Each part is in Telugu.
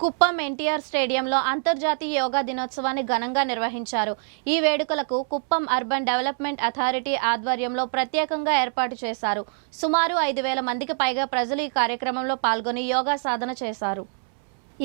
కుప్పం ఎన్టీఆర్ స్టేడియంలో అంతర్జాతీయ యోగా దినోత్సవాన్ని ఘనంగా నిర్వహించారు. ఈ వేడుకలకు కుప్పం అర్బన్ డెవలప్మెంట్ అథారిటీ ఆధ్వర్యంలో ప్రత్యేకంగా ఏర్పాటు చేశారు. సుమారు 5,000 మందికి పైగా ప్రజలు ఈ కార్యక్రమంలో పాల్గొని యోగా సాధన చేశారు.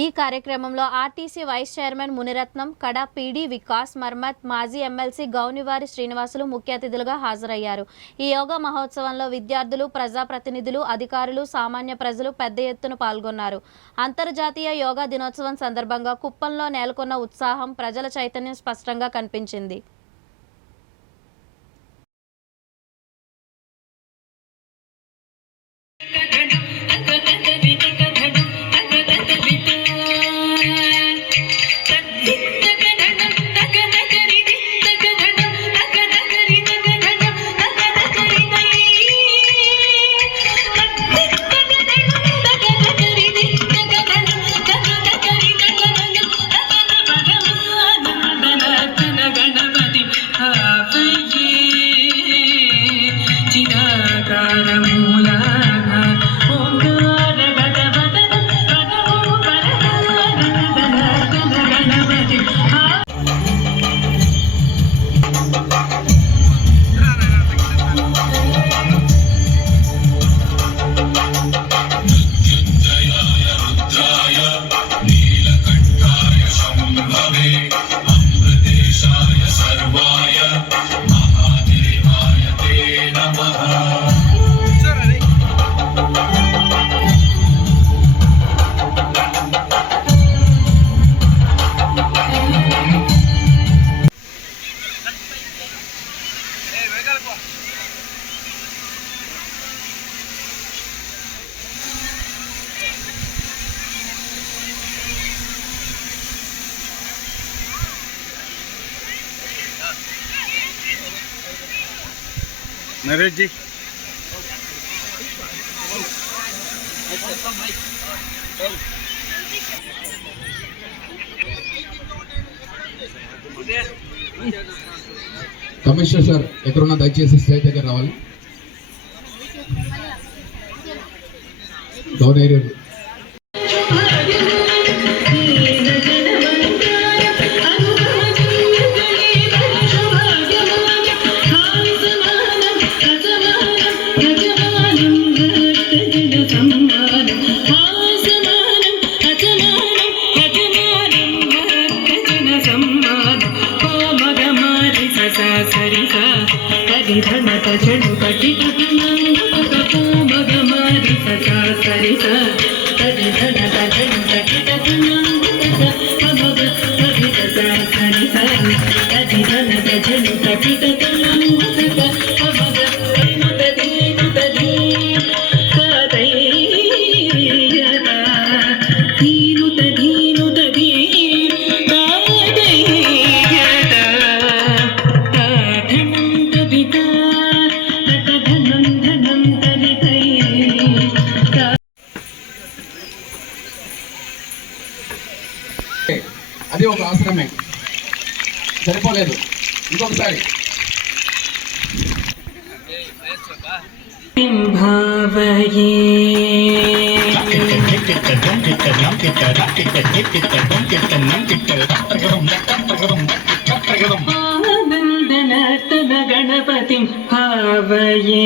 ఈ కార్యక్రమంలో ఆర్టీసీ వైస్ చైర్మన్ మునిరత్నం, కడా పీడీ వికాస్ మర్మత్, మాజీ ఎమ్మెల్సీ గౌనివారి శ్రీనివాసులు ముఖ్య అతిథులుగా హాజరయ్యారు. ఈ యోగా మహోత్సవంలో విద్యార్థులు, ప్రజాప్రతినిధులు, అధికారులు, సామాన్య ప్రజలు పెద్ద ఎత్తున పాల్గొన్నారు. అంతర్జాతీయ యోగా దినోత్సవం సందర్భంగా కుప్పంలో నెలకొన్న ఉత్సాహం, ప్రజల చైతన్యం స్పష్టంగా కనిపించింది. नरेश जी కమిషనర్ సార్ ఎక్కడున్నా దయచేసి స్టేజ్ దగ్గర రావాలి. డౌన్ ఏరియా అది ఒక ఆశ్రమే సరిపోలేదు. ఇంకొకసారి గణపతి భావయే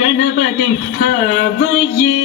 గణపతి భావయే